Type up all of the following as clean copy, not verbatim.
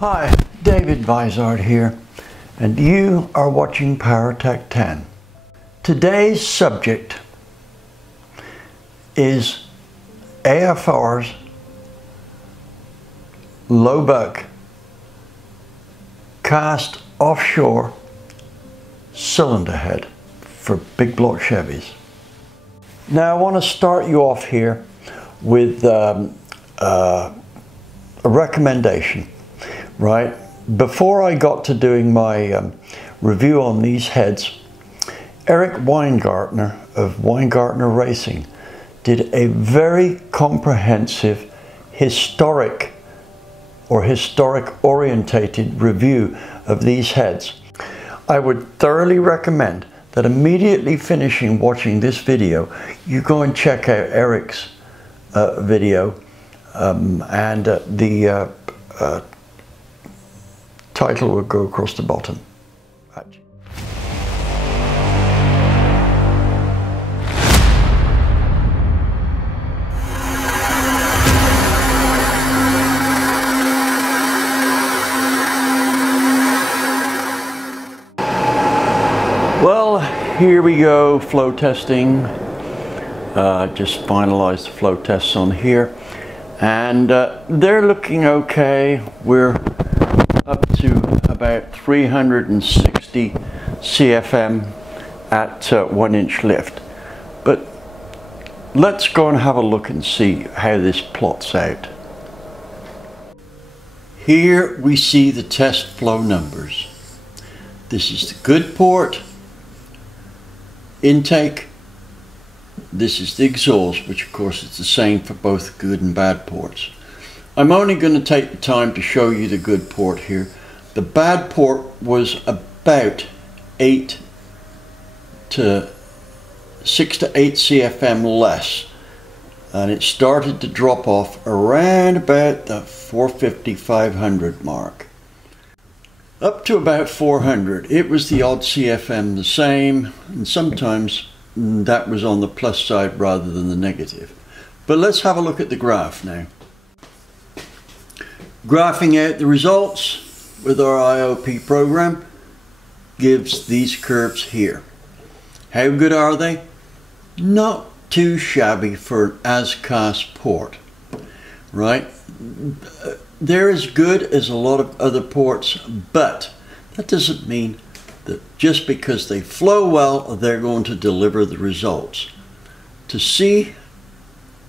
Hi, David Vizard here, and you are watching PowerTech 10. Today's subject is AFR's low buck cast offshore cylinder head for big block Chevys. Now I want to start you off here with a recommendation. Right, before I got to doing my review on these heads, Eric Weingartner of Weingartner Racing did a very comprehensive historic orientated review of these heads. I would thoroughly recommend that immediately finishing watching this video, you go and check out Eric's video and the title will go across the bottom. Well, here we go, flow testing. Just finalized the flow tests on here, and they're looking okay. We're up to about 360 CFM at 1 inch lift. But let's go and have a look and see how this plots out. Here we see the test flow numbers. This is the good port intake. This is the exhaust, which of course is the same for both good and bad ports. I'm only going to take the time to show you the good port here. The bad port was about 6 to 8 CFM less, and it started to drop off around about the 450-500 mark. Up to about 400, it was the odd CFM the same, and sometimes that was on the plus side rather than the negative. But let's have a look at the graph now. Graphing out the results with our IOP program gives these curves here. How good are they? Not too shabby for an as-cast port, right? They're as good as a lot of other ports, but that doesn't mean that just because they flow well, they're going to deliver the results. To see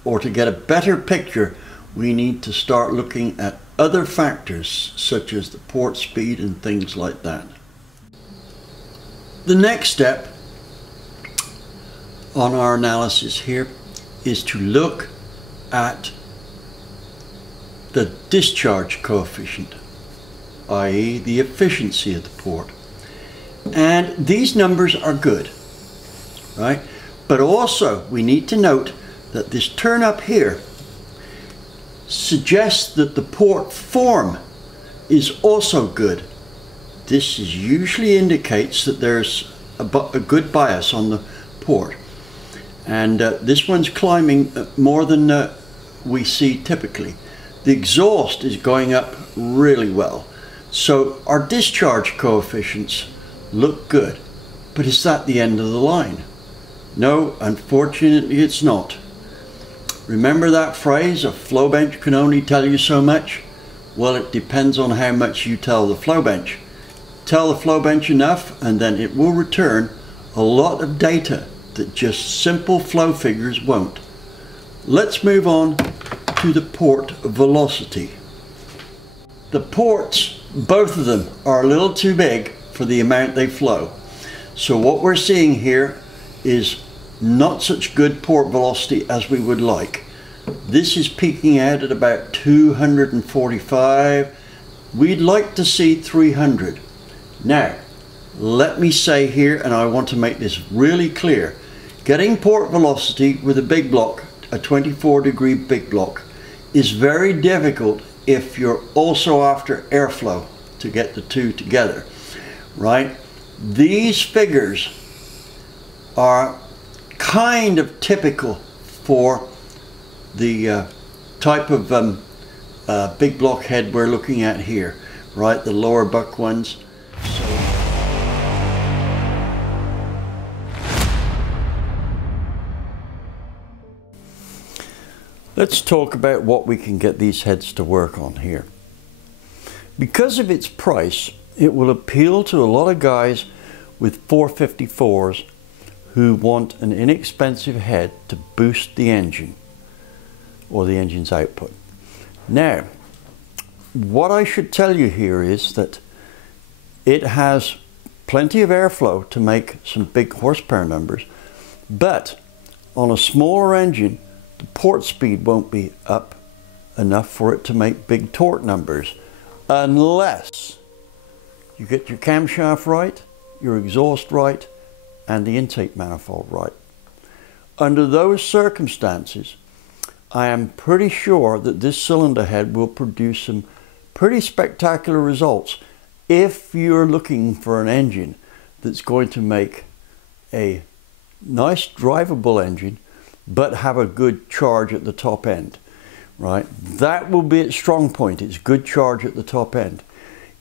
or to get a better picture, we need to start looking at other factors such as the port speed and things like that. The next step on our analysis here is to look at the discharge coefficient, i.e. the efficiency of the port. And these numbers are good, right? But also we need to note that this turn up here suggests that the port form is also good. This usually indicates that there's a good bias on the port, and this one's climbing more than we see typically. The exhaust is going up really well, so our discharge coefficients look good. But is that the end of the line? No, unfortunately it's not. Remember that phrase, a flow bench can only tell you so much? Well, it depends on how much you tell the flow bench. Tell the flow bench enough and then it will return a lot of data that just simple flow figures won't. Let's move on to the port velocity. The ports, both of them, are a little too big for the amount they flow. So what we're seeing here is not such good port velocity as we would like. This is peaking out at about 245. We'd like to see 300. Now, let me say here, and I want to make this really clear, getting port velocity with a big block, a 24-degree big block, is very difficult if you're also after airflow to get the two together, right? These figures are kind of typical for the type of big block head we're looking at here. right, the lower buck ones. Let's talk about what we can get these heads to work on here. Because of its price, it will appeal to a lot of guys with 454s who want an inexpensive head to boost the engine or the engine's output. Now, what I should tell you here is that it has plenty of airflow to make some big horsepower numbers, but on a smaller engine, the port speed won't be up enough for it to make big torque numbers unless you get your camshaft right, your exhaust right, and the intake manifold right. Under those circumstances, I am pretty sure that this cylinder head will produce some pretty spectacular results if you're looking for an engine that's going to make a nice drivable engine but have a good charge at the top end, right? That will be its strong point, it's good charge at the top end.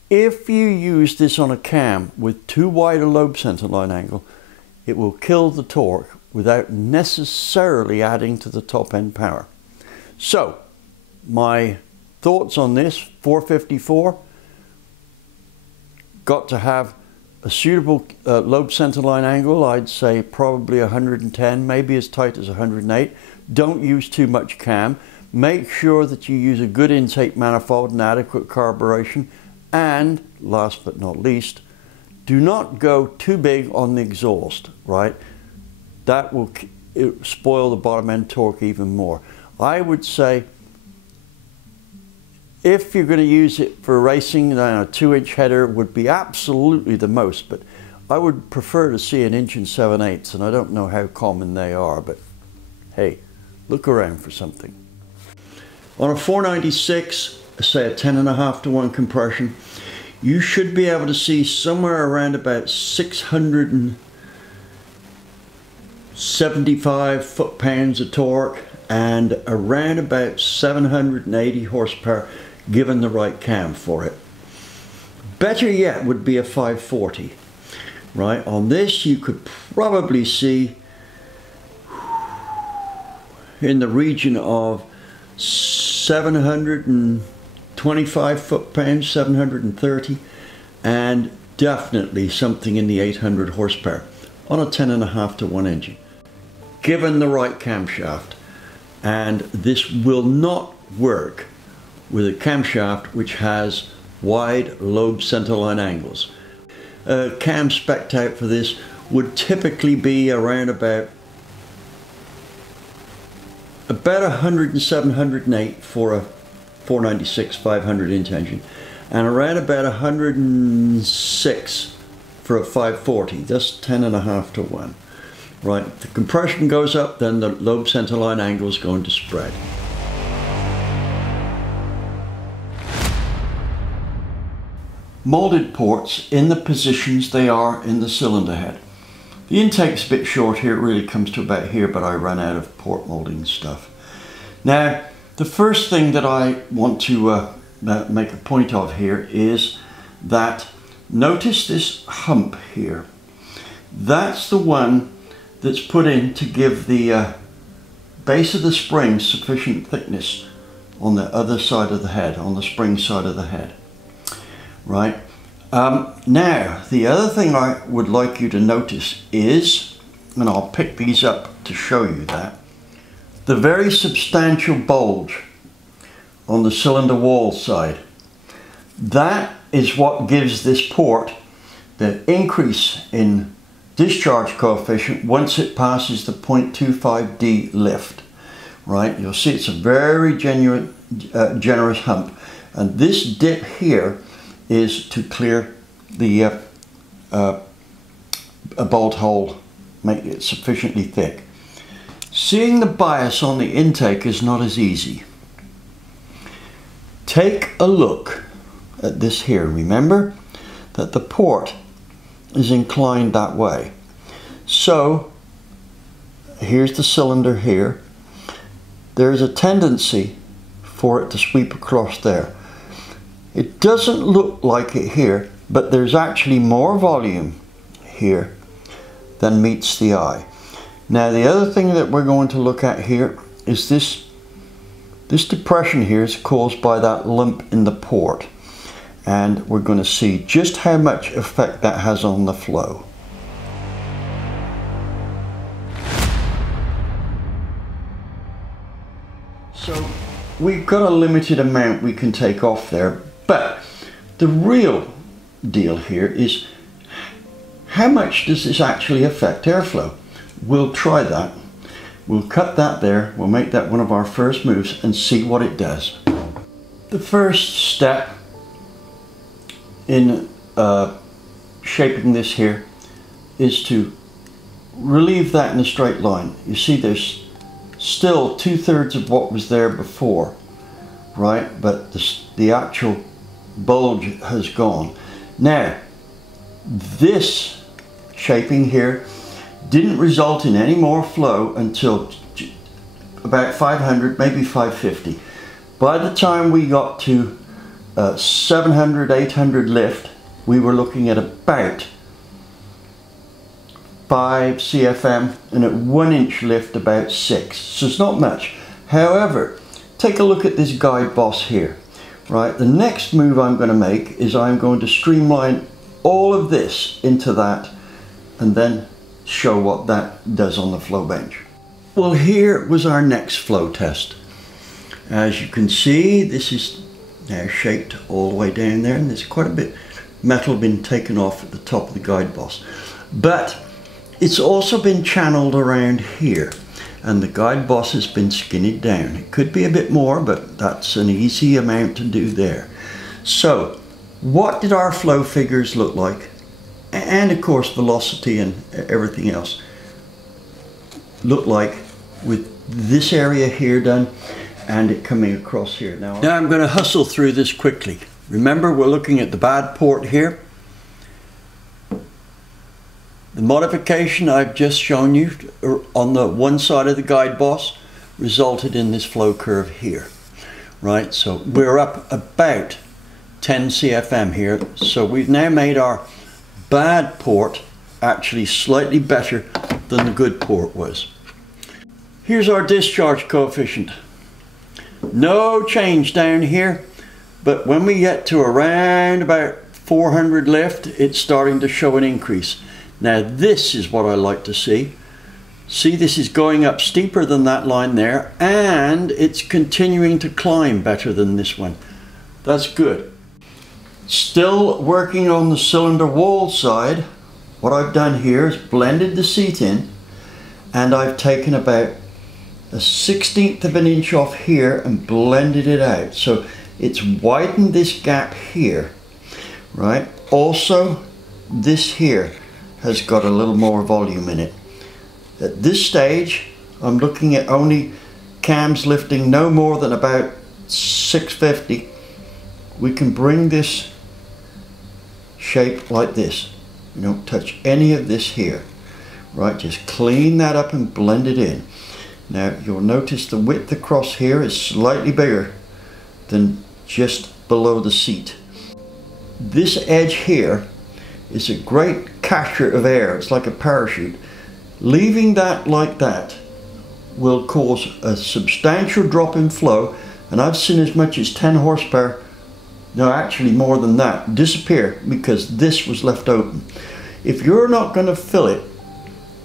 If you use this on a cam with too wide a lobe centerline angle, it will kill the torque without necessarily adding to the top end power. So, my thoughts on this, 454, got to have a suitable lobe centerline angle. I'd say probably 110, maybe as tight as 108. Don't use too much cam. Make sure that you use a good intake manifold and adequate carburation. And last but not least, do not go too big on the exhaust, right? That will spoil the bottom end torque even more. I would say if you're going to use it for racing, then a 2-inch header would be absolutely the most, but I would prefer to see 1 7/8 inches, and I don't know how common they are, but hey, look around for something. On a 496, say a 10.5:1 compression, you should be able to see somewhere around about 675 foot-pounds of torque and around about 780 horsepower given the right cam for it. Better yet would be a 540, right? On this you could probably see in the region of 725 foot-pounds, 730, and definitely something in the 800 horsepower on a 10.5:1 engine, given the right camshaft. And this will not work with a camshaft which has wide lobe centerline angles. A cam spec'd out for this would typically be around about 107, 108 for a 496 500-inch engine, and around about 106 for a 540. That's 10.5:1. Right, if the compression goes up, then the lobe centerline angle is going to spread. Molded ports in the positions they are in the cylinder head. The intake's a bit short here, it really comes to about here, but I ran out of port molding stuff. Now, the first thing that I want to make a point of here is that notice this hump here. That's the one that's put in to give the base of the spring sufficient thickness on the other side of the head, on the spring side of the head. Right. Now, the other thing I would like you to notice is, and I'll pick these up to show you that, the very substantial bulge on the cylinder wall side. That is what gives this port the increase in discharge coefficient once it passes the 0.25D lift. Right, you'll see it's a very generous hump, and this dip here is to clear the a bolt hole, make it sufficiently thick. Seeing the bias on the intake is not as easy. Take a look at this here. Remember that the port is inclined that way. So here's the cylinder here. There's a tendency for it to sweep across there. It doesn't look like it here, but there's actually more volume here than meets the eye. Now the other thing that we're going to look at here is this depression here is caused by that lump in the port, and we're going to see just how much effect that has on the flow. So we've got a limited amount we can take off there, but the real deal here is how much does this actually affect airflow? We'll try that. We'll cut that there, we'll make that one of our first moves and see what it does. The first step in shaping this here is to relieve that in a straight line. You see there's still 2/3 of what was there before, right? But the actual bulge has gone. Now, this shaping here didn't result in any more flow until about 500, maybe 550. By the time we got to 700, 800 lift, we were looking at about 5 CFM, and at 1 inch lift about 6. So it's not much. However, take a look at this guide boss here. Right, the next move I'm going to make is I'm going to streamline all of this into that and then show what that does on the flow bench. Well, here was our next flow test. As you can see, this is now shaped all the way down there, and there's quite a bit of metal been taken off at the top of the guide boss. But it's also been channeled around here, and the guide boss has been skinned down. It could be a bit more, but that's an easy amount to do there. So what did our flow figures look like? And of course velocity and everything else look like with this area here done and it coming across here. Now I'm going to hustle through this quickly. Remember, we're looking at the bad port here. The modification I've just shown you on the one side of the guide boss resulted in this flow curve here, right? So we're up about 10 CFM here. So we've now made our bad port actually slightly better than the good port was. Here's our discharge coefficient. No change down here, but when we get to around about 400 lift, it's starting to show an increase. Now this is what I like to see. See, this is going up steeper than that line there, and it's continuing to climb better than this one. That's good. Still working on the cylinder wall side. What I've done here is blended the seat in, and I've taken about a 1/16 of an inch off here and blended it out. So it's widened this gap here, right? Also, this here has got a little more volume in it. At this stage, I'm looking at only cams lifting no more than about 650. We can bring this shape like this. We don't touch any of this here, right? Just clean that up and blend it in. Now you'll notice the width across here is slightly bigger than just below the seat. This edge here is a great catcher of air. It's like a parachute. Leaving that like that will cause a substantial drop in flow, and I've seen as much as 10 horsepower, no, actually more than that, disappear because this was left open. If you're not going to fill it,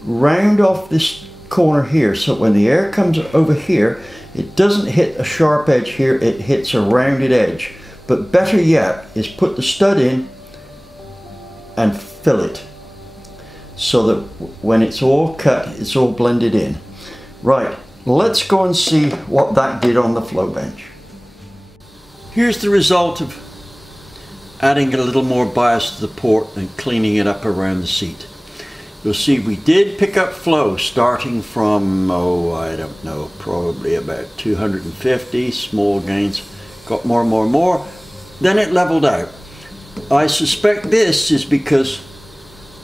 round off this corner here so when the air comes over here, it doesn't hit a sharp edge here, it hits a rounded edge. But better yet is put the stud in and fill it so that when it's all cut, it's all blended in. Right, let's go and see what that did on the flow bench. Here's the result of adding a little more bias to the port and cleaning it up around the seat. You'll see we did pick up flow starting from, oh, I don't know, probably about 250, small gains, got more and more and more, then it leveled out. I suspect this is because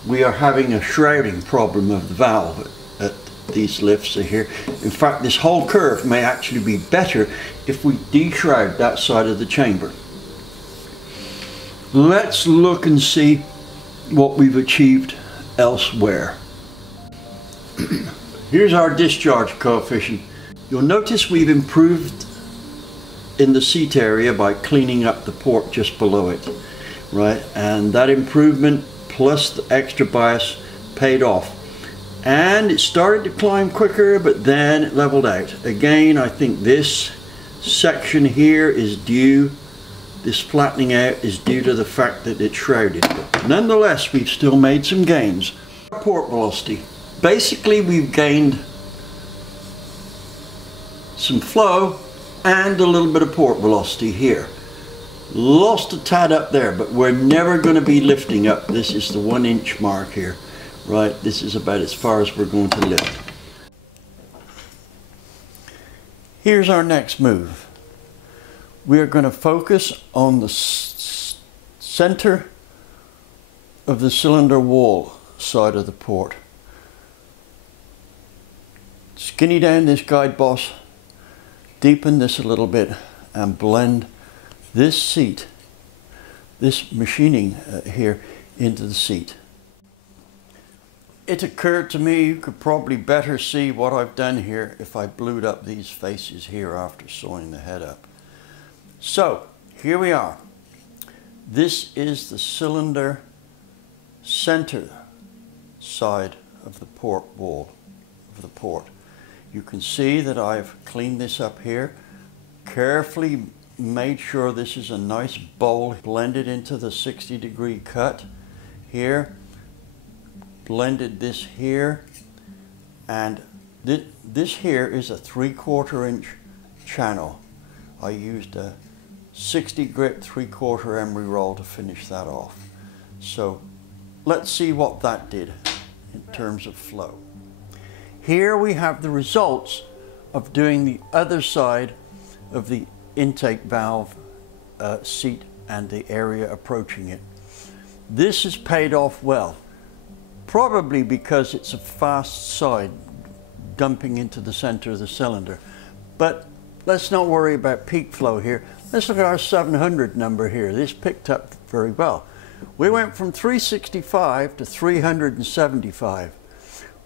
we are having a shrouding problem of the valve at these lifts here. In fact, this whole curve may actually be better if we de-shroud that side of the chamber. let's look and see what we've achieved elsewhere. Here's our discharge coefficient. You'll notice we've improved in the seat area by cleaning up the port just below it, right? And that improvement plus the extra bias paid off. And it started to climb quicker, but then it leveled out. Again, I think this section here is due, this flattening out is due to the fact that it's shrouded. But nonetheless, we've still made some gains. Port velocity. Basically, we've gained some flow and a little bit of port velocity here. Lost a tad up there, but we're never going to be lifting up. This is the 1 inch mark here, right? This is about as far as we're going to lift. Here's our next move. We're going to focus on the center of the cylinder wall side of the port. Skinny down this guide boss, deepen this a little bit, and blend this seat, this machining here, into the seat. It occurred to me you could probably better see what I've done here if I blued up these faces here after sewing the head up. So here we are. This is the cylinder center side of the port wall of the port. You can see that I've cleaned this up here, carefully made sure this is a nice bowl, blended into the 60-degree cut here, blended this here, and this here is a 3/4 inch channel. I used a 60 grit 3/4 emery roll to finish that off. So let's see what that did in terms of flow. Here we have the results of doing the other side of the intake valve seat and the area approaching it. This has paid off well, probably because it's a fast side dumping into the center of the cylinder. But let's not worry about peak flow here. Let's look at our 700 number here. This picked up very well. We went from 365 to 375,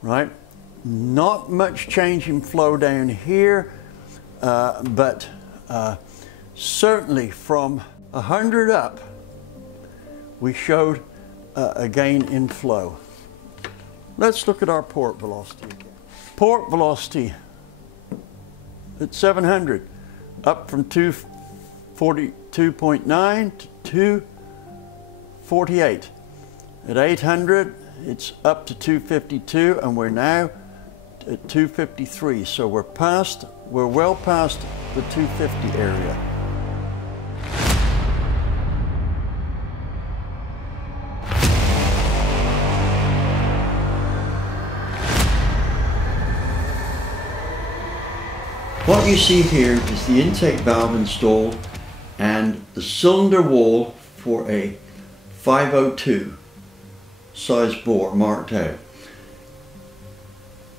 right? Not much change in flow down here, but certainly from 100 up, we showed a gain in flow. Let's look at our port velocity again. Port velocity at 700, up from 242.9 to 248. At 800, it's up to 252, and we're now at 253. So we're well past the 250 area. What you see here is the intake valve installed and the cylinder wall for a 502 size bore marked out.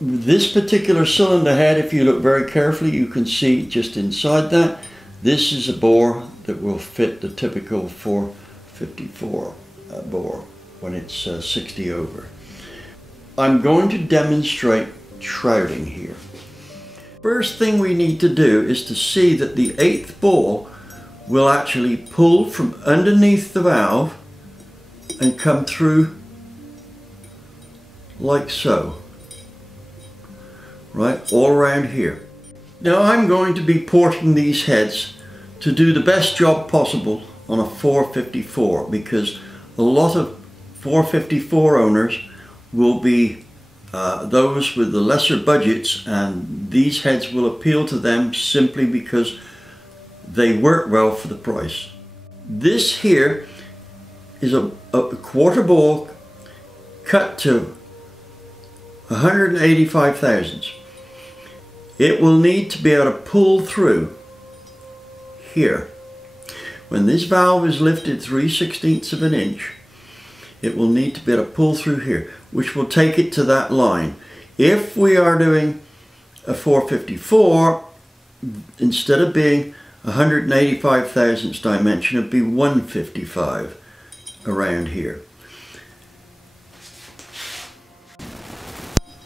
This particular cylinder head, if you look very carefully, you can see just inside that, this is a bore that will fit the typical 454 bore when it's 60 over. I'm going to demonstrate shrouding here. First thing we need to do is to see that the 8th ball will actually pull from underneath the valve and come through like so, right, all around here. Now I'm going to be porting these heads to do the best job possible on a 454, because a lot of 454 owners will be those with the lesser budgets, and these heads will appeal to them simply because they work well for the price. This here is a quarter ball cut to 185 thousandths. It will need to be able to pull through here. When this valve is lifted 3/16 of an inch, it will need to be able to pull through here, which will take it to that line. If we are doing a 454, instead of being 185 thousandths dimension, it'd be 155. around here.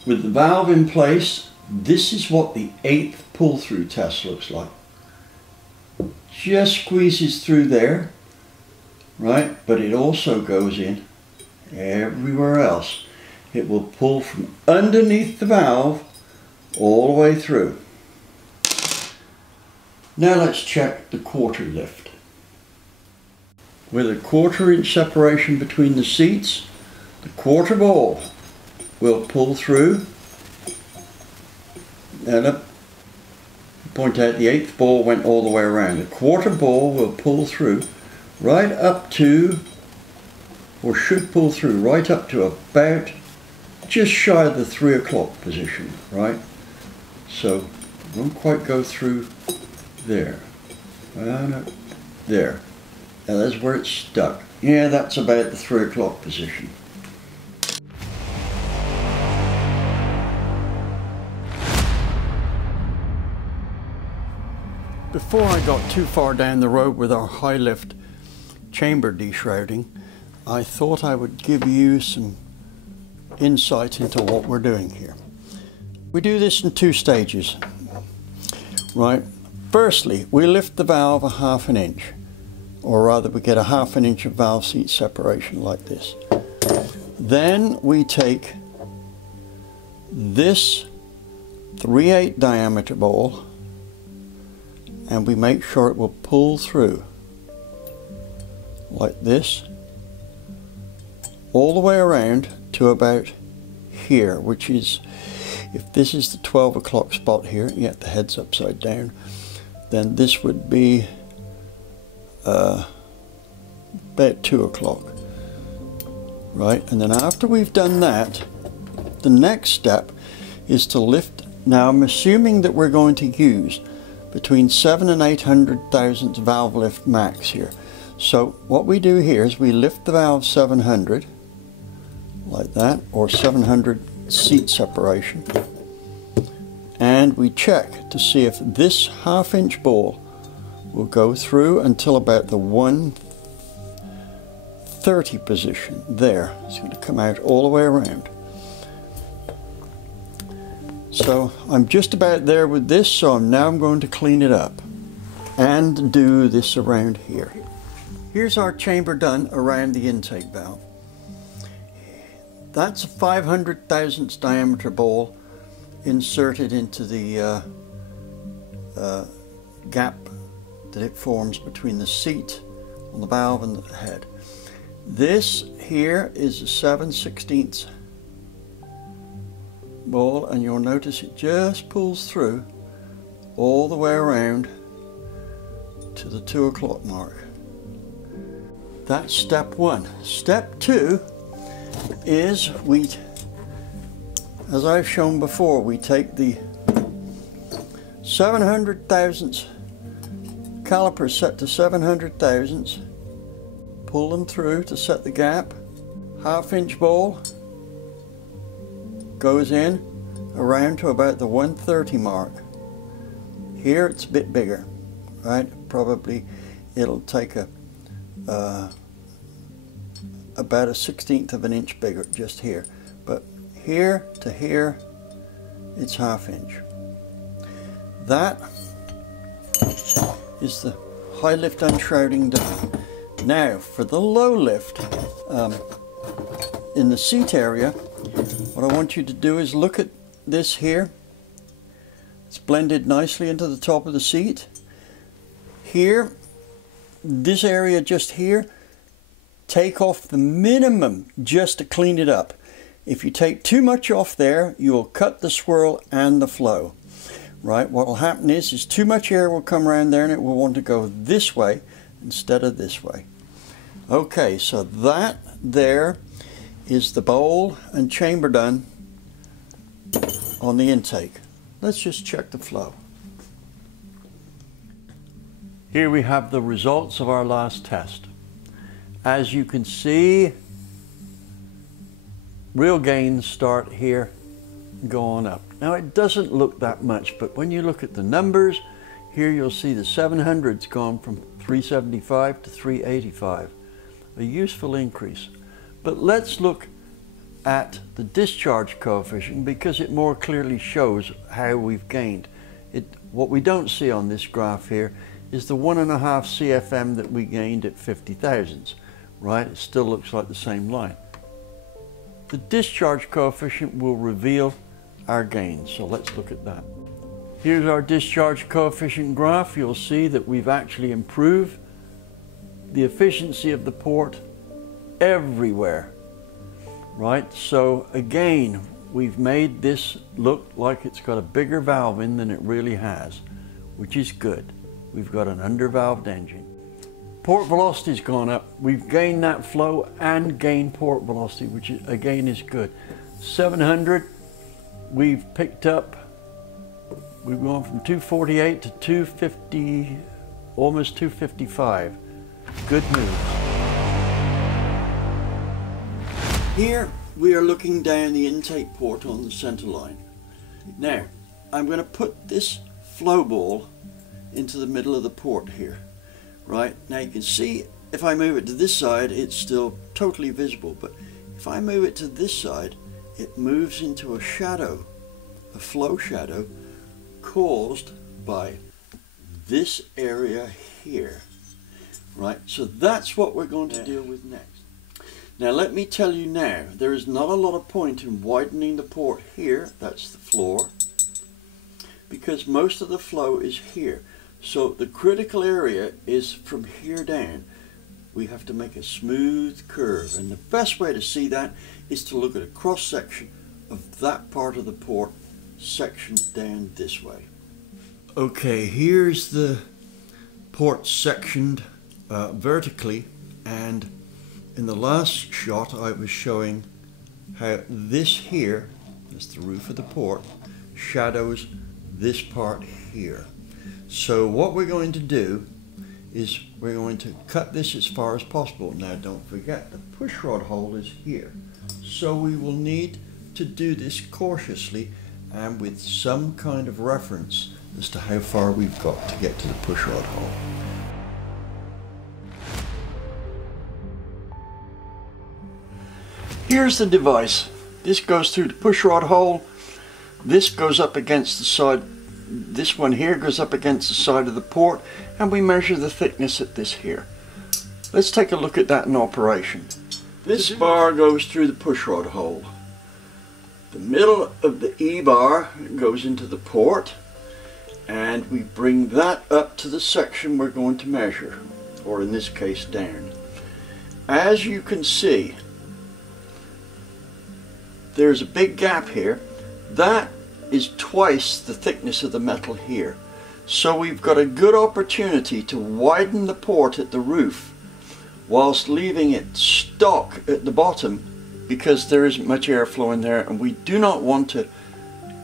With the valve in place, this is what the 8th pull-through test looks like. Just squeezes through there, right? But it also goes in everywhere else. It will pull from underneath the valve all the way through. Now let's check the quarter lift. With a 1/4 inch separation between the seats, the quarter ball will pull through. And point out the 8th ball went all the way around. The quarter ball will pull through right up to, or should pull through right up to about just shy of the 3 o'clock position, right? So it won't quite go through there. There. Now that's where it's stuck. Yeah, that's about the 3 o'clock position. Before I got too far down the road with our high lift chamber de-shrouding, I thought I would give you some insight into what we're doing here. We do this in 2 stages, right? Firstly, we lift the valve a 1/2 inch, or rather we get a 1/2 inch of valve seat separation like this. Then we take this 3/8 diameter ball and we make sure it will pull through like this all the way around to about here, which is, if this is the 12 o'clock spot here, yeah, the head's upside down, then this would be about 2 o'clock, right? And then after we've done that, the next step is to lift. Now I'm assuming that we're going to use between 7 and 800 thousandths valve lift max here. So what we do here is we lift the valve 700 like that, or 700 seat separation, and we check to see if this 1/2 inch ball will go through until about the 130 position there. It's going to come out all the way around. So I'm just about there with this, so now I'm going to clean it up and do this around here. Here's our chamber done around the intake valve. That's a 500 thousandths diameter ball inserted into the gap that it forms between the seat on the valve and the head. This here is a 7/16 ball, and you'll notice it just pulls through all the way around to the 2 o'clock mark. That's step 1. Step 2 is as I've shown before, we take the 700 thousandths calipers set to 700 thousandths, pull them through to set the gap. 1/2 inch ball goes in around to about the 130 mark. Here it's a bit bigger, right? Probably it'll take about a 1/16 of an inch bigger just here, but here to here it's 1/2 inch. That is the high lift unshrouding done. Now for the low lift in the seat area, what I want you to do is look at this here. It's blended nicely into the top of the seat. Here, this area just here, take off the minimum just to clean it up. If you take too much off there, you will cut the swirl and the flow. Right? What will happen is too much air will come around there and it will want to go this way instead of this way. Okay, so that there is the bowl and chamber done on the intake. Let's just check the flow. Here we have the results of our last test. As you can see, real gains start here, going up. Now it doesn't look that much, but when you look at the numbers, here you'll see the 700's gone from 375 to 385. a useful increase. But let's look at the discharge coefficient because it more clearly shows how we've gained. What we don't see on this graph here is the 1.5 CFM that we gained at 50 thousandths, right? It still looks like the same line. The discharge coefficient will reveal our gains, so let's look at that. Here's our discharge coefficient graph. You'll see that we've actually improved the efficiency of the port everywhere, right? So again, we've made this look like it's got a bigger valve in than it really has, which is good. We've got an undervalved engine. Port velocity's gone up. We've gained that flow and gained port velocity, which again is good. 700, we've picked up, we've gone from 248 to 250, almost 255. Good move. Here we are looking down the intake port on the center line. Now I'm going to put this flow ball into the middle of the port here. Right, now you can see if I move it to this side it's still totally visible, but if I move it to this side it moves into a shadow, a flow shadow caused by this area here. Right, so that's what we're going to deal with next. Now let me tell you now, there is not a lot of point in widening the port here, that's the floor, because most of the flow is here. So the critical area is from here down. We have to make a smooth curve, and the best way to see that is to look at a cross section of that part of the port sectioned down this way. Okay, here's the port sectioned vertically, and in the last shot I was showing how this here, that's the roof of the port, shadows this part here. So what we're going to do is we're going to cut this as far as possible. Now don't forget the pushrod hole is here, so we will need to do this cautiously and with some kind of reference as to how far we've got to get to the pushrod hole. Here's the device. This goes through the pushrod hole. This goes up against the side. This one here goes up against the side of the port, and we measure the thickness at this here. Let's take a look at that in operation. This bar goes through the pushrod hole. The middle of the E-bar goes into the port, and we bring that up to the section we're going to measure, or in this case down. As you can see, there's a big gap here. That is twice the thickness of the metal here. So we've got a good opportunity to widen the port at the roof whilst leaving it stock at the bottom, because there isn't much airflow in there, and we do not want to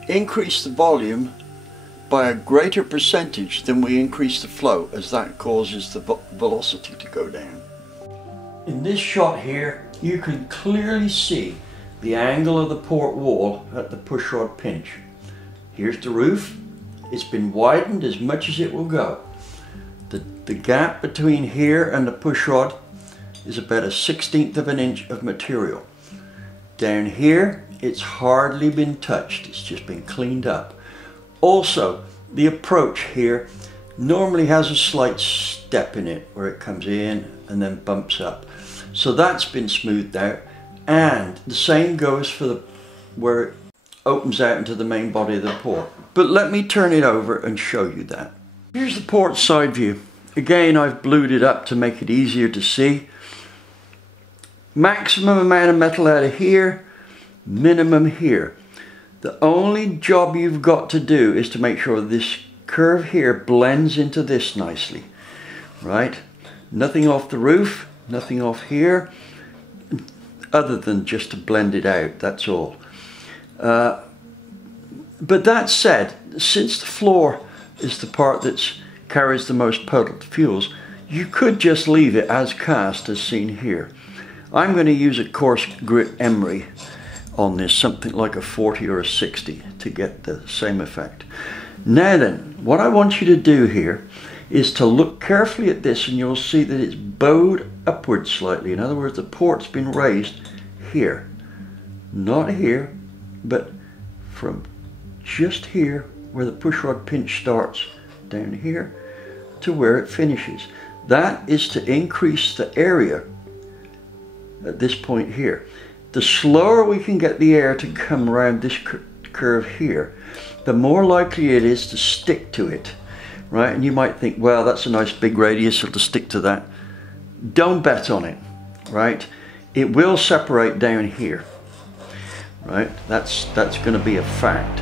increase the volume by a greater percentage than we increase the flow, as that causes the velocity to go down. In this shot here you can clearly see the angle of the port wall at the pushrod pinch. Here's the roof. It's been widened as much as it will go. The gap between here and the pushrod is about 1/16 of an inch of material. Down here it's hardly been touched, it's just been cleaned up. Also, the approach here normally has a slight step in it where it comes in and then bumps up. So that's been smoothed out, and the same goes for where it opens out into the main body of the port. But let me turn it over and show you that. Here's the port side view. Again, I've blued it up to make it easier to see. Maximum amount of metal out of here, minimum here. The only job you've got to do is to make sure this curve here blends into this nicely, right? Nothing off the roof, nothing off here, other than just to blend it out, that's all. But that said, since the floor is the part that carries the most puddled fuels, you could just leave it as cast as seen here. I'm going to use a coarse grit emery on this, something like a 40 or a 60 to get the same effect. Now then, what I want you to do here is to look carefully at this, and you'll see that it's bowed upwards slightly. In other words, the port's been raised here. Not here, but from just here where the pushrod pinch starts down here to where it finishes. That is to increase the area at this point here. The slower we can get the air to come around this curve here, the more likely it is to stick to it, right? And you might think, well, that's a nice big radius, so to stick to that. Don't bet on it, right? It will separate down here, right? That's going to be a fact.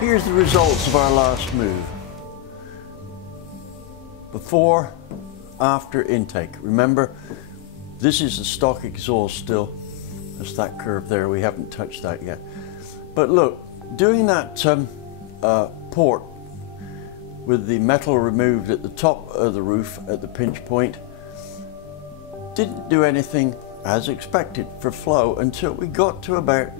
Here's the results of our last move. Before, after intake. Remember, this is the stock exhaust still. That's that curve there. We haven't touched that yet. But look, doing that port with the metal removed at the top of the roof at the pinch point didn't do anything as expected for flow until we got to about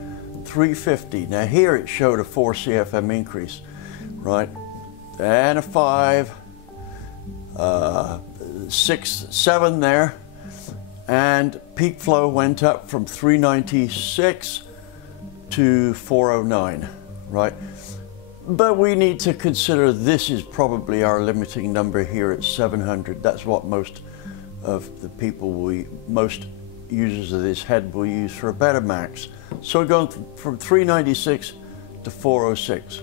350. Now here it showed a 4 CFM increase, right? And a 5, 6, 7 there, and peak flow went up from 396 to 409, right? But we need to consider this is probably our limiting number here at 700. That's what most of the people, most users of this head will use for a better max. So we're going from 396 to 406.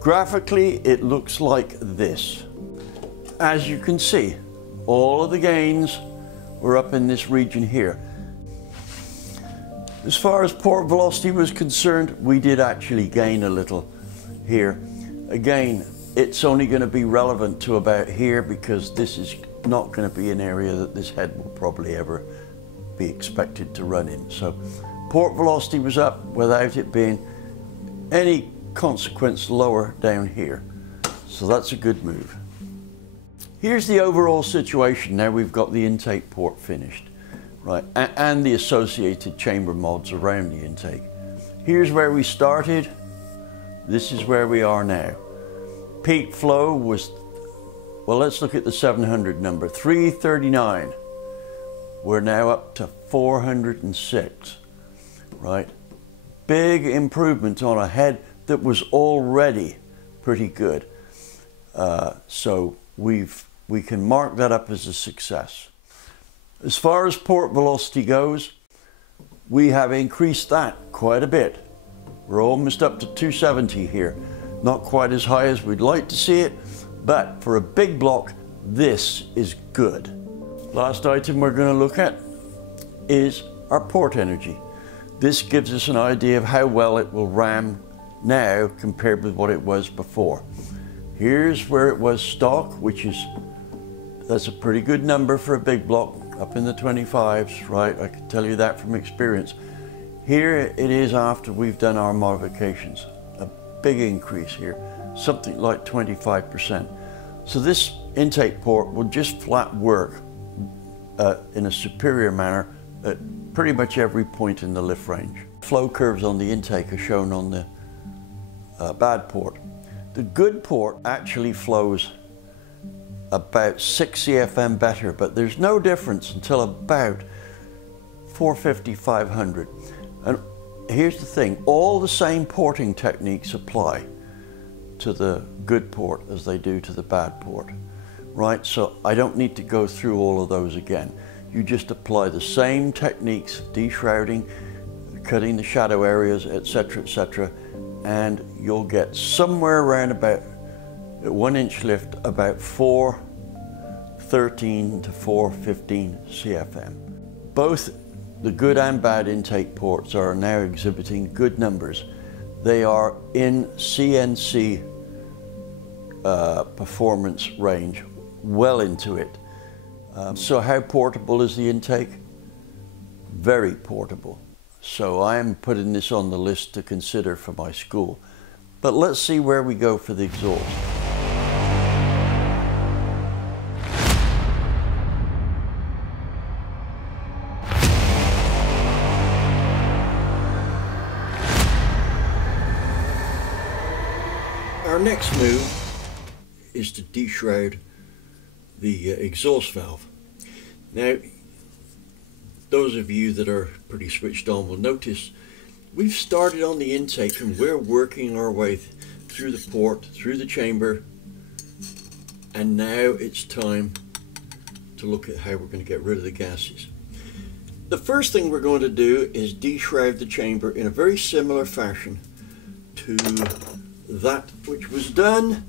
Graphically, it looks like this. As you can see, all of the gains were up in this region here. As far as port velocity was concerned, we did actually gain a little here. Again, it's only going to be relevant to about here because this is not going to be an area that this head will probably ever be expected to run in. So port velocity was up without it being any consequence lower down here. So that's a good move. Here's the overall situation. Now we've got the intake port finished, right, and the associated chamber mods around the intake. Here's where we started. This is where we are now. Peak flow was, well, let's look at the 700 number, 339. We're now up to 406, right? Big improvement on a head that was already pretty good. So we can mark that up as a success. As far as port velocity goes, we have increased that quite a bit. We're almost up to 270 here. Not quite as high as we'd like to see it, but for a big block, this is good. Last item we're going to look at is our port energy. This gives us an idea of how well it will ram now compared with what it was before. Here's where it was stock, which is, that's a pretty good number for a big block, up in the 25s, right? I can tell you that from experience. Here it is after we've done our modifications. A big increase here, something like 25%. So this intake port will just flat work in a superior manner at pretty much every point in the lift range. Flow curves on the intake are shown on the bad port. The good port actually flows about 6 CFM better, but there's no difference until about 450, 500. And here's the thing, all the same porting techniques apply to the good port as they do to the bad port, right? So I don't need to go through all of those again. You just apply the same techniques, de-shrouding, cutting the shadow areas, etc., and you'll get somewhere around about at 1 inch lift about 413 to 415 CFM. Both the good and bad intake ports are now exhibiting good numbers. They are in CNC performance range, well into it. So how portable is the intake? Very portable. So I'm putting this on the list to consider for my school. But let's see where we go for the exhaust. Our next move is to de-shroud the exhaust valve. Now, those of you that are pretty switched on will notice we've started on the intake and we're working our way through the port, through the chamber, and now it's time to look at how we're going to get rid of the gases. The first thing we're going to do is de-shroud the chamber in a very similar fashion to that which was done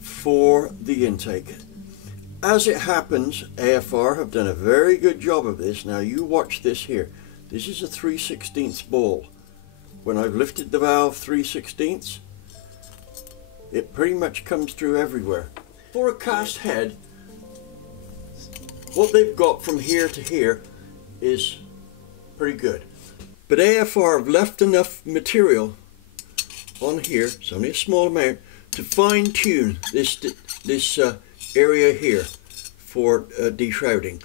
for the intake. As it happens, AFR have done a very good job of this. Now you watch this here. This is a 3/16 ball. When I've lifted the valve 3/16, it pretty much comes through everywhere. For a cast head, what they've got from here to here is pretty good. But AFR have left enough material on here, it's only a small amount, to fine tune this area here for de-shrouding.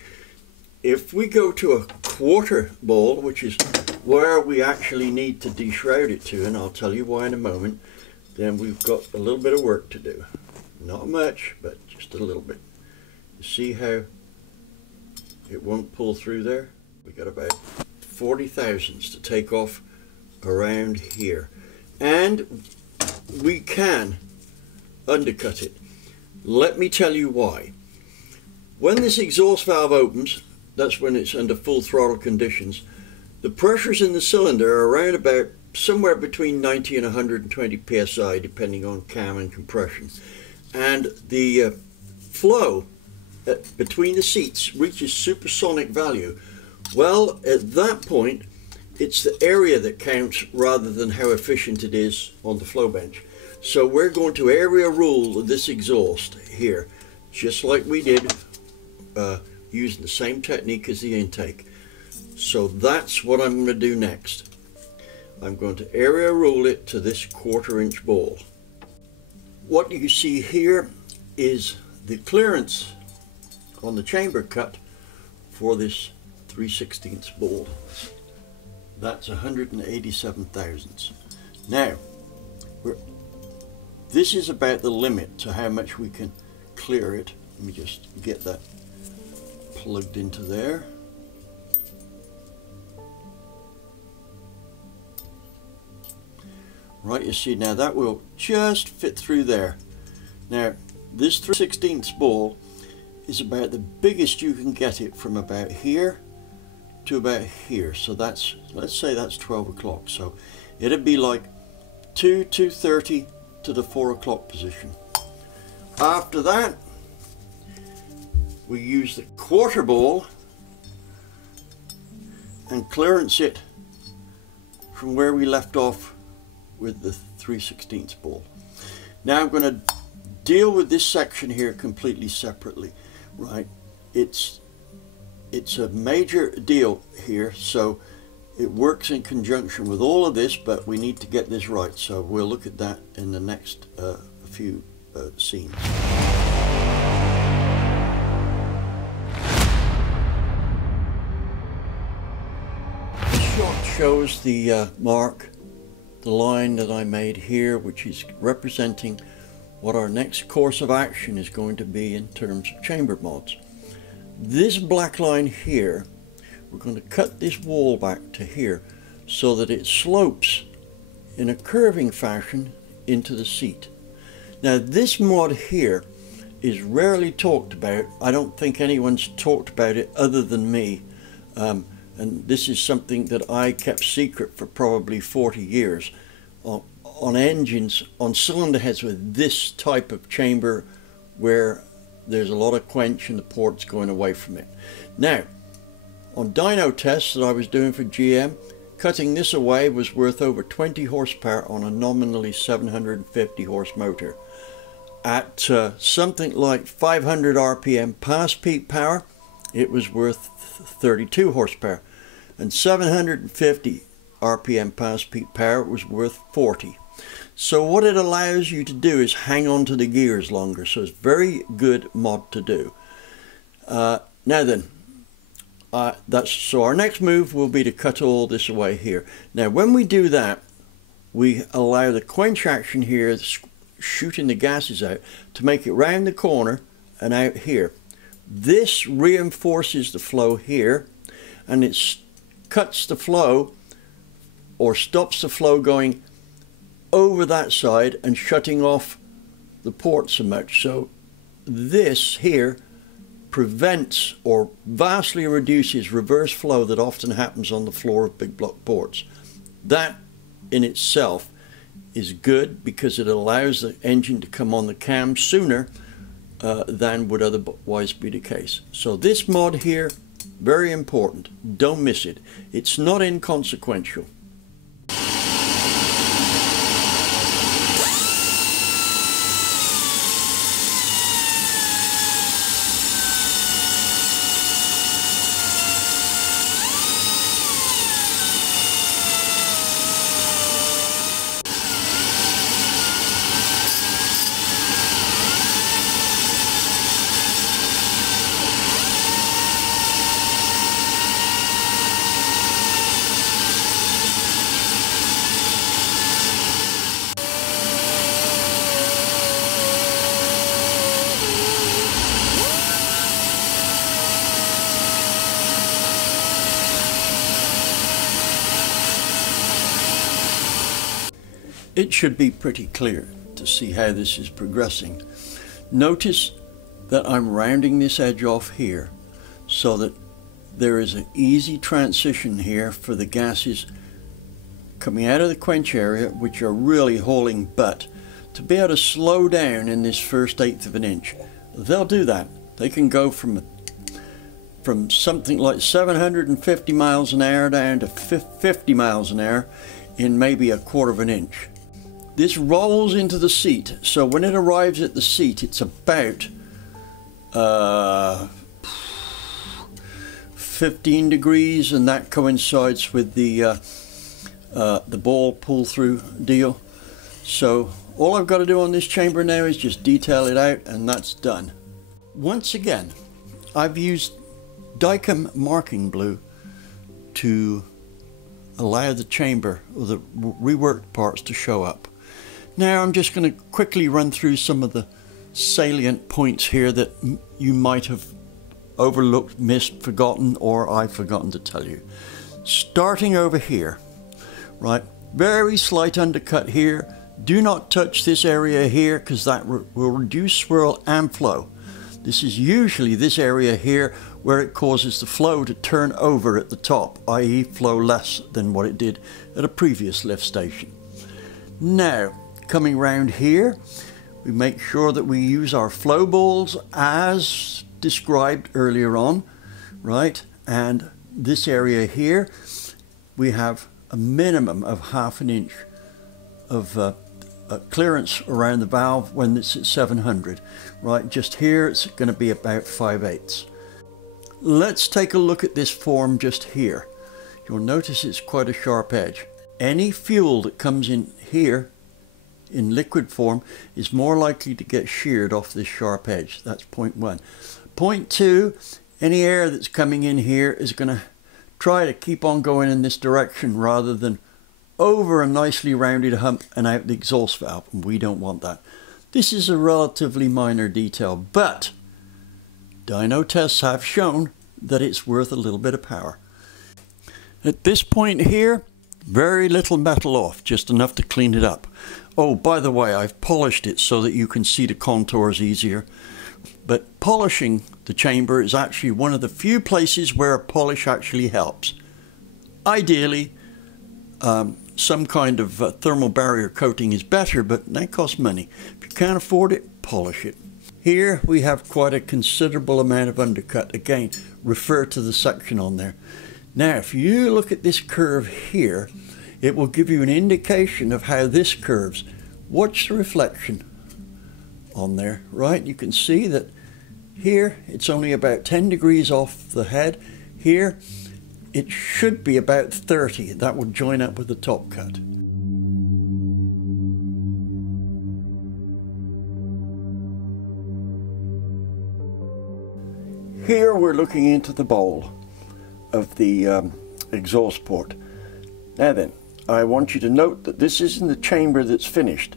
If we go to a quarter ball, which is where we actually need to de-shroud it to, and I'll tell you why in a moment, then we've got a little bit of work to do. Not much, but just a little bit. You see how it won't pull through there? We got about 40 thousandths to take off around here. And we can undercut it. Let me tell you why. When this exhaust valve opens, that's when it's under full throttle conditions, the pressures in the cylinder are around about somewhere between 90 and 120 psi, depending on cam and compression. And the flow between the seats reaches supersonic value. Well, at that point, it's the area that counts rather than how efficient it is on the flow bench. So we're going to area rule this exhaust here, just like we did using the same technique as the intake. So that's what I'm going to do next. I'm going to area rule it to this 1/4 inch ball. What you see here is the clearance on the chamber cut for this 3/16 ball. That's 187 thousandths. Now, this is about the limit to how much we can clear it. Let me just get that plugged into there. Right, you see now that will just fit through there. Now, this 3/16 ball is about the biggest you can get it, from about here to about here. So that's, let's say that's 12 o'clock. So it'd be like 2:30 to the 4 o'clock position. After that, we use the 1/4 ball and clearance it from where we left off with the 3/16 ball. Now I'm going to deal with this section here completely separately, right? It's a major deal here, so it works in conjunction with all of this, but we need to get this right, so we'll look at that in the next few scenes. This shot shows the mark, the line that I made here, which is representing what our next course of action is going to be in terms of chamber mods. This black line here, we're going to cut this wall back to here so that it slopes in a curving fashion into the seat. Now this mod here is rarely talked about. I don't think anyone's talked about it other than me, and this is something that I kept secret for probably 40 years on engines, on cylinder heads with this type of chamber where there's a lot of quench and the port's going away from it. Now, on dyno tests that I was doing for GM, cutting this away was worth over 20 horsepower on a nominally 750 horse motor. At something like 500 RPM past peak power, it was worth 32 horsepower, and 750 RPM past peak power was worth 40. So what it allows you to do is hang on to the gears longer, so it's very good mod to do. Now then, so our next move will be to cut all this away here. Now when we do that, we allow the quench action here, shooting the gases out to make it round the corner and out here. This reinforces the flow here, and it cuts the flow or stops the flow going over that side and shutting off the port so much. So this here prevents or vastly reduces reverse flow that often happens on the floor of big block ports. That in itself is good because it allows the engine to come on the cam sooner than would otherwise be the case. So this mod here, very important. Don't miss it. It's not inconsequential. It should be pretty clear to see how this is progressing. Notice that I'm rounding this edge off here so that there is an easy transition here for the gases coming out of the quench area, which are really hauling butt, to be able to slow down in this first eighth of an inch. They'll do that. They can go from something like 750 miles an hour down to 50 miles an hour in maybe a quarter of an inch. This rolls into the seat, so when it arrives at the seat, it's about 15 degrees, and that coincides with the ball pull-through deal. So all I've got to do on this chamber now is just detail it out, and that's done. Once again, I've used Dykem marking blue to allow the chamber or the reworked parts to show up. Now I'm just going to quickly run through some of the salient points here that you might have overlooked, missed, forgotten, or I've forgotten to tell you. Starting over here, right, very slight undercut here. Do not touch this area here because that will reduce swirl and flow. This is usually this area here where it causes the flow to turn over at the top, i.e. flow less than what it did at a previous lift station. Now, coming round here, we make sure that we use our flow balls as described earlier on, right? And this area here, we have a minimum of ½ an inch of clearance around the valve when it's at 700, right? Just here, it's going to be about 5/8. Let's take a look at this form just here. You'll notice it's quite a sharp edge. Any fuel that comes in here in liquid form is more likely to get sheared off this sharp edge. That's point 1. Point 2, any air that's coming in here is going to try to keep on going in this direction rather than over a nicely rounded hump and out the exhaust valve, and we don't want that. This is a relatively minor detail, but dyno tests have shown that it's worth a little bit of power. At this point here, very little metal off, just enough to clean it up. Oh, by the way, I've polished it so that you can see the contours easier. But polishing the chamber is actually one of the few places where a polish actually helps. Ideally, some kind of thermal barrier coating is better, but that costs money. If you can't afford it, polish it. Here we have quite a considerable amount of undercut. Again, refer to the section on there. Now, if you look at this curve here, it will give you an indication of how this curves. Watch the reflection on there, right? You can see that here it's only about 10 degrees off the head. Here it should be about 30. That will join up with the top cut. Here we're looking into the bowl of the exhaust port. Now then, I want you to note that this isn't the chamber that's finished.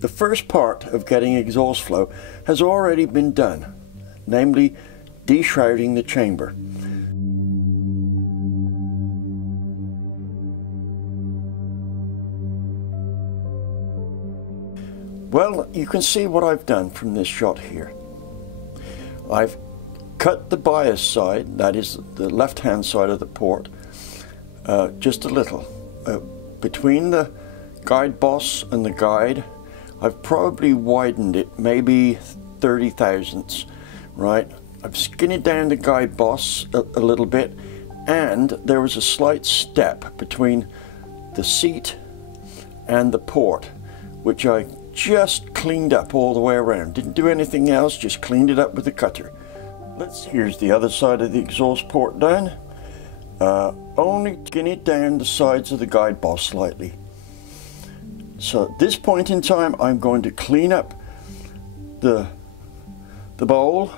The first part of getting exhaust flow has already been done, namely de-shrouding the chamber. Well, you can see what I've done from this shot here. I've cut the bias side, that is the left-hand side of the port, just a little. Between the guide boss and the guide, I've probably widened it maybe 30 thousandths, right? I've skinned down the guide boss a little bit, and there was a slight step between the seat and the port, which I just cleaned up all the way around. Didn't do anything else, just cleaned it up with the cutter. Here's the other side of the exhaust port done. Only skinny down the sides of the guide boss slightly. So at this point in time, I'm going to clean up the bowl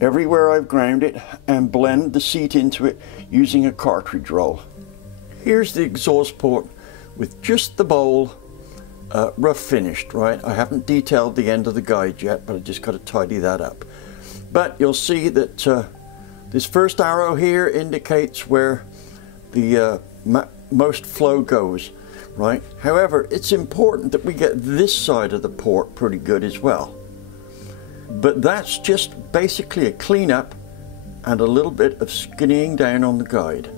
everywhere I've ground it and blend the seat into it using a cartridge roll. Here's the exhaust port with just the bowl rough finished, right? I haven't detailed the end of the guide yet, but I just got to tidy that up. But you'll see that this first arrow here indicates where the most flow goes, right? However, it's important that we get this side of the port pretty good as well. But that's just basically a cleanup and a little bit of skinnying down on the guide.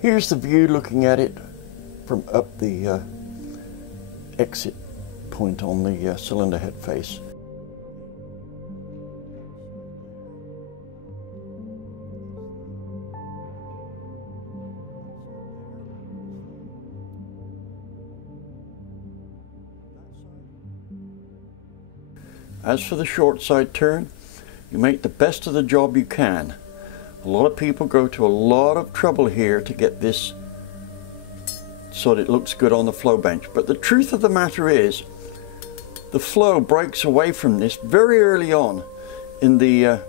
Here's the view looking at it from up the exit point on the cylinder head face. As for the short side turn, you make the best of the job you can. A lot of people go to a lot of trouble here to get this so that it looks good on the flow bench. But the truth of the matter is, the flow breaks away from this very early on in the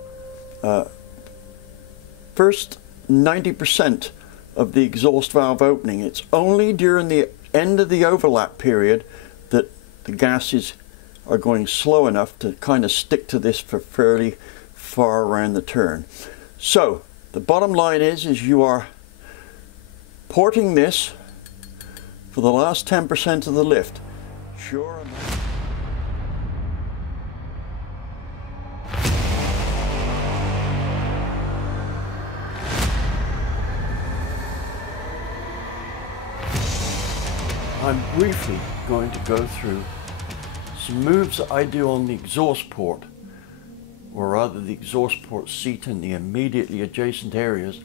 first 90% of the exhaust valve opening. It's only during the end of the overlap period that the gases are going slow enough to kind of stick to this for fairly far around the turn. So the bottom line is you are porting this for the last 10% of the lift. Sure. I'm briefly going to go through some moves that I do on the exhaust port, or rather the exhaust port seat and the immediately adjacent areas,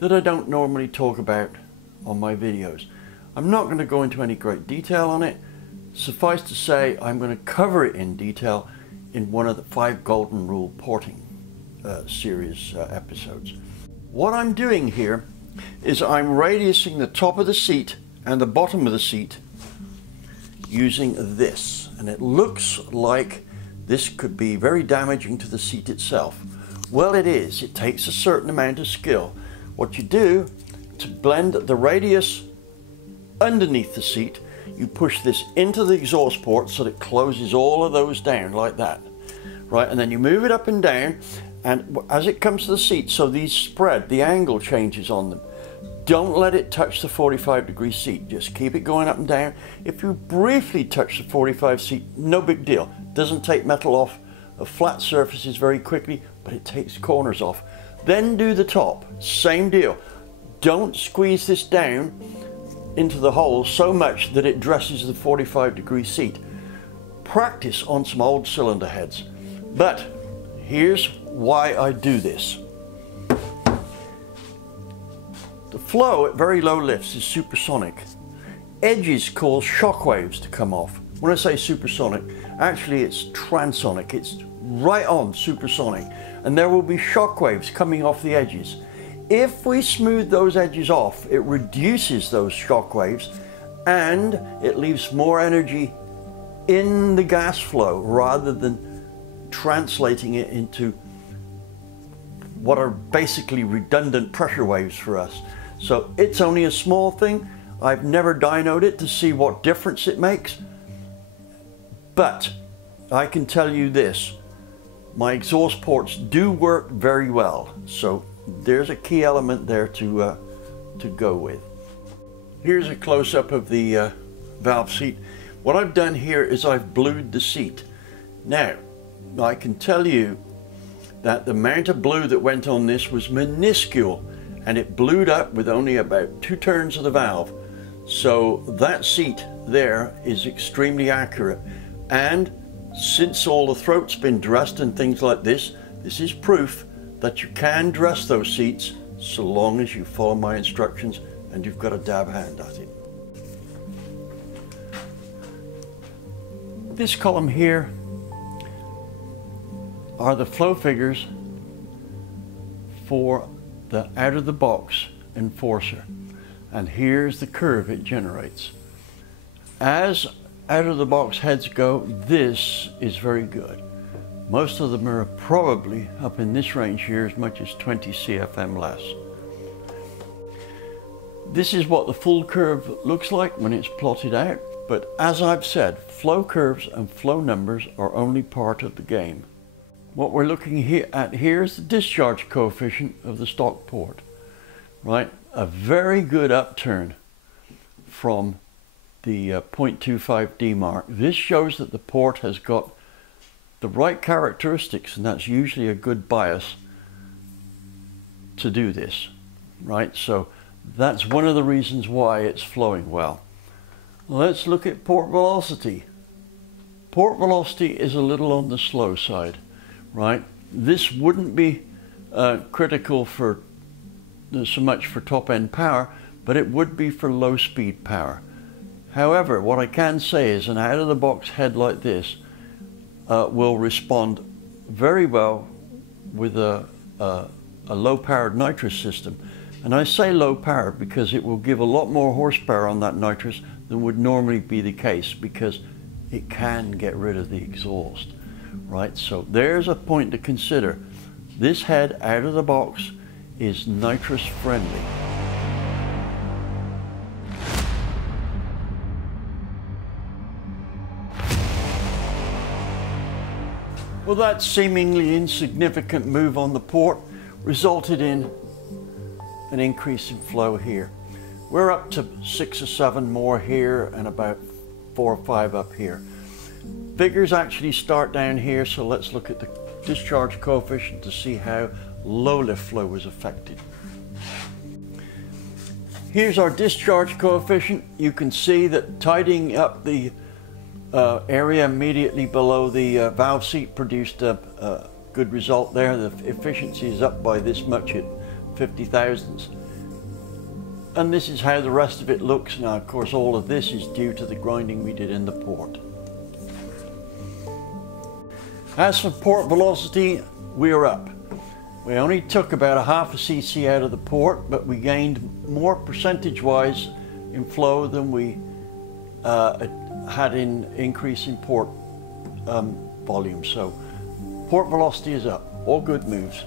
that I don't normally talk about on my videos. I'm not going to go into any great detail on it. Suffice to say, I'm going to cover it in detail in one of the 5 Golden Rule Porting series episodes. What I'm doing here is I'm radiusing the top of the seat and the bottom of the seat using this, and it looks like this could be very damaging to the seat itself. Well, it is. It takes a certain amount of skill. What you do to blend the radius underneath the seat, you push this into the exhaust port so that it closes all of those down like that, right? And then you move it up and down, and as it comes to the seat, so these spread, the angle changes on them. Don't let it touch the 45-degree seat. Just keep it going up and down. If you briefly touch the 45 seat, no big deal. Doesn't take metal off of flat surfaces very quickly, but it takes corners off. Then do the top. Same deal. Don't squeeze this down into the hole so much that it dresses the 45-degree seat. Practice on some old cylinder heads. But here's why I do this. The flow at very low lifts is supersonic. Edges cause shock waves to come off. When I say supersonic, actually it's transonic. It's right on supersonic, and there will be shock waves coming off the edges. If we smooth those edges off, it reduces those shock waves and it leaves more energy in the gas flow rather than translating it into what are basically redundant pressure waves for us. So it's only a small thing. I've never dynoed it to see what difference it makes, but I can tell you this, my exhaust ports do work very well, so there's a key element there to go with. Here's a close-up of the valve seat. What I've done here is I've blued the seat. Now, I can tell you that the amount of blue that went on this was minuscule, and it blued up with only about 2 turns of the valve. So that seat there is extremely accurate. And since all the throat's been dressed and things like this is proof that you can dress those seats so long as you follow my instructions and you've got a dab hand at it. This column here are the flow figures for the out-of-the-box Enforcer, and here's the curve it generates. As out-of-the-box heads go, this is very good. Most of them are probably up in this range here, as much as 20 CFM less. This is what the full curve looks like when it's plotted out, but as I've said, flow curves and flow numbers are only part of the game. What we're looking at here is the discharge coefficient of the stock port, right? A very good upturn from the 0.25D mark. This shows that the port has got the right characteristics, and that's usually a good bias to do this, right? So that's one of the reasons why it's flowing well. Let's look at port velocity. Port velocity is a little on the slow side, right? This wouldn't be critical for so much for top-end power, but it would be for low-speed power. However, what I can say is an out-of-the-box head like this will respond very well with a low-powered nitrous system. And I say low-powered because it will give a lot more horsepower on that nitrous than would normally be the case, because it can get rid of the exhaust, right? So there's a point to consider. This head out of the box is nitrous friendly. Well, that seemingly insignificant move on the port resulted in an increase in flow here. We're up to 6 or 7 more here and about 4 or 5 up here. Figures actually start down here, so let's look at the discharge coefficient to see how low lift flow was affected. Here's our discharge coefficient. You can see that tidying up the area immediately below the valve seat produced a good result there. The efficiency is up by this much at 50 thousandths. And this is how the rest of it looks. Now, of course, all of this is due to the grinding we did in the port. As for port velocity, we're up. We only took about a half a cc out of the port, but we gained more percentage-wise in flow than we had in increase in port volume. So port velocity is up. All good moves.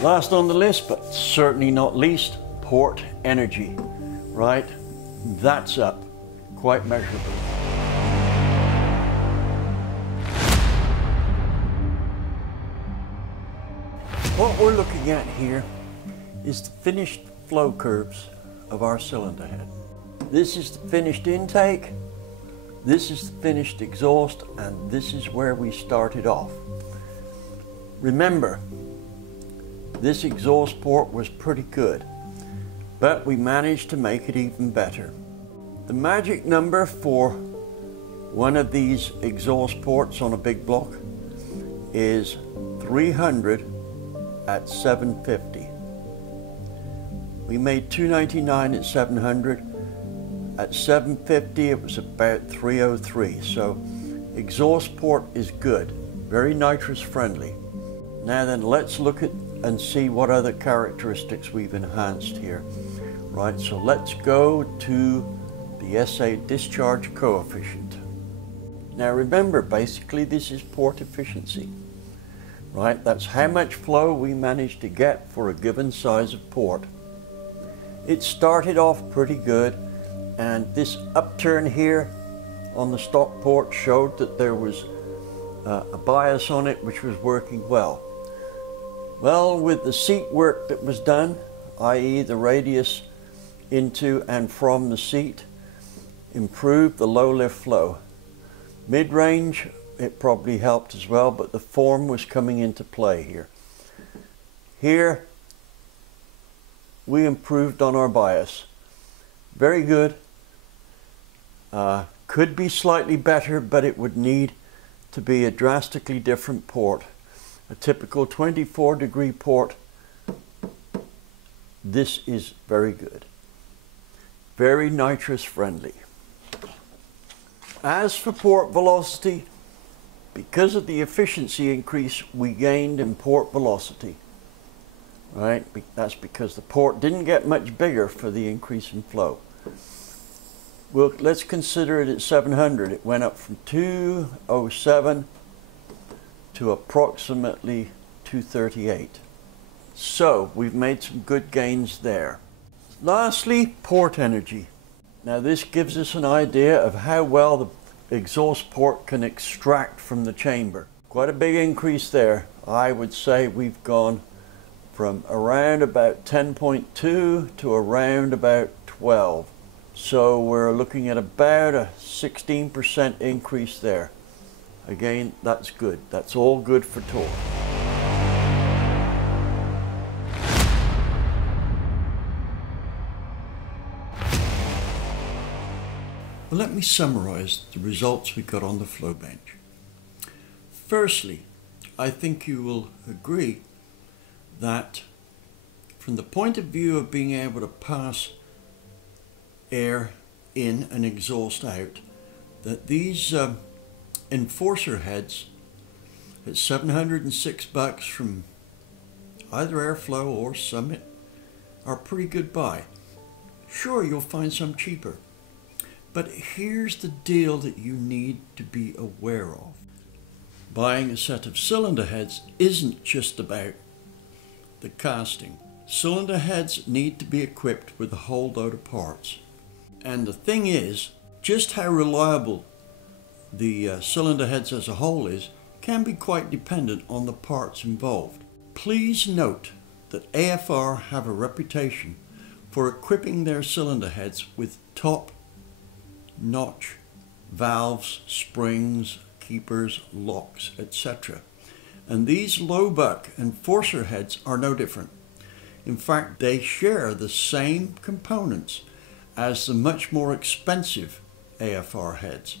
Last on the list, but certainly not least, port energy, right? That's up quite measurably. What we're looking at here is the finished flow curves of our cylinder head. This is the finished intake, this is the finished exhaust, and this is where we started off. Remember, this exhaust port was pretty good, but we managed to make it even better. The magic number for one of these exhaust ports on a big block is 300 at 750. We made 299 at 700. At 750 it was about 303. So exhaust port is good, very nitrous friendly. Now then, let's look at and see what other characteristics we've enhanced here. Right, so let's go to the SA discharge coefficient. Now remember, basically this is port efficiency. Right, that's how much flow we managed to get for a given size of port. It started off pretty good, and this upturn here on the stock port showed that there was a bias on it which was working well. Well, with the seat work that was done, i.e. the radius into and from the seat, improved the low lift flow. Mid-range, it probably helped as well, but the form was coming into play here. Here, we improved on our bias. Very good. Could be slightly better, but it would need to be a drastically different port. A typical 24-degree port. This is very good. Very nitrous friendly. As for port velocity, because of the efficiency increase we gained in port velocity, right? That's because the port didn't get much bigger for the increase in flow. Well, let's consider it at 700. It went up from 207 to approximately 238. So we've made some good gains there. Lastly, port energy. Now this gives us an idea of how well the exhaust port can extract from the chamber. Quite a big increase there. I would say we've gone from around about 10.2 to around about 12. So we're looking at about a 16% increase there. Again, that's good. That's all good for torque. Well, let me summarize the results we got on the flow bench. Firstly, I think you will agree that from the point of view of being able to pass air in and exhaust out, that these Enforcer heads at $706 from either Airflow or Summit are a pretty good buy. Sure, you'll find some cheaper. But here's the deal that you need to be aware of. Buying a set of cylinder heads isn't just about the casting. Cylinder heads need to be equipped with a whole load of parts. And the thing is, just how reliable the cylinder heads as a whole is can be quite dependent on the parts involved. Please note that AFR have a reputation for equipping their cylinder heads with top-notch valves, springs, keepers, locks, etc. And these low buck Enforcer heads are no different. In fact, they share the same components as the much more expensive AFR heads.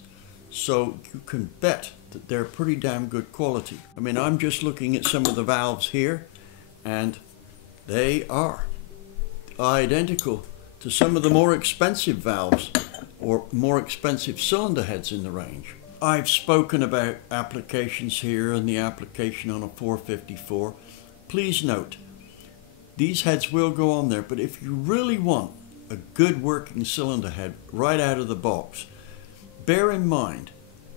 So you can bet that they're pretty damn good quality. I mean, I'm just looking at some of the valves here, and they are identical to some of the more expensive valves or more expensive cylinder heads in the range. I've spoken about applications here and the application on a 454. Please note, these heads will go on there, but if you really want a good working cylinder head right out of the box, bear in mind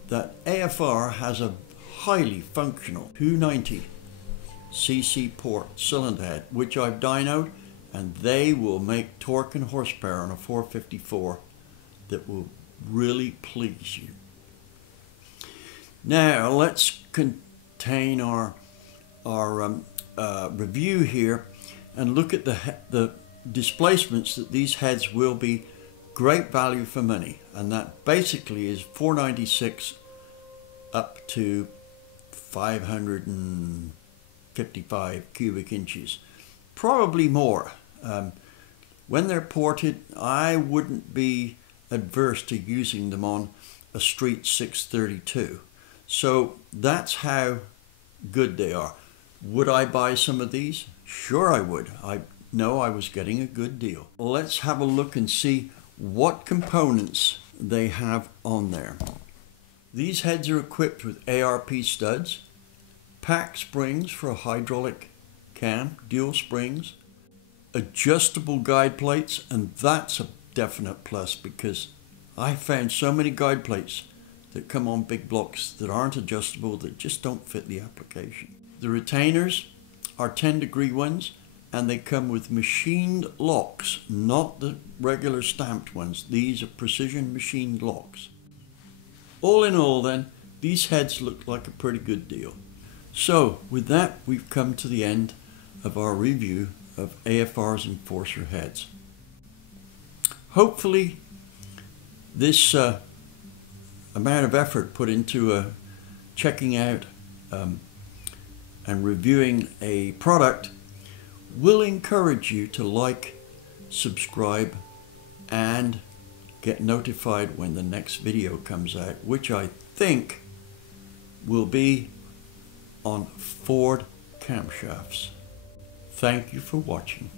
that AFR has a highly functional 290cc port cylinder head, which I've dynoed, and they will make torque and horsepower on a 454 that will really please you. Now let's contain our review here and look at the displacements that these heads will be great value for money, and that basically is 496 up to 555 cubic inches, probably more. When they're ported, I wouldn't be adverse to using them on a street 632. So that's how good they are. Would I buy some of these? Sure I would. I know I was getting a good deal. Let's have a look and see what components they have on there. These heads are equipped with ARP studs, pack springs for a hydraulic cam, dual springs, adjustable guide plates, and that's a definite plus because I found so many guide plates that come on big blocks that aren't adjustable, that just don't fit the application. The retainers are 10-degree ones, and they come with machined locks, not the regular stamped ones. These are precision machined locks. All in all then, these heads look like a pretty good deal. So with that, we've come to the end of our review of AFR's Enforcer heads. Hopefully this amount of effort put into checking out and reviewing a product will encourage you to like, subscribe, and get notified when the next video comes out, which I think will be on Ford camshafts. Thank you for watching.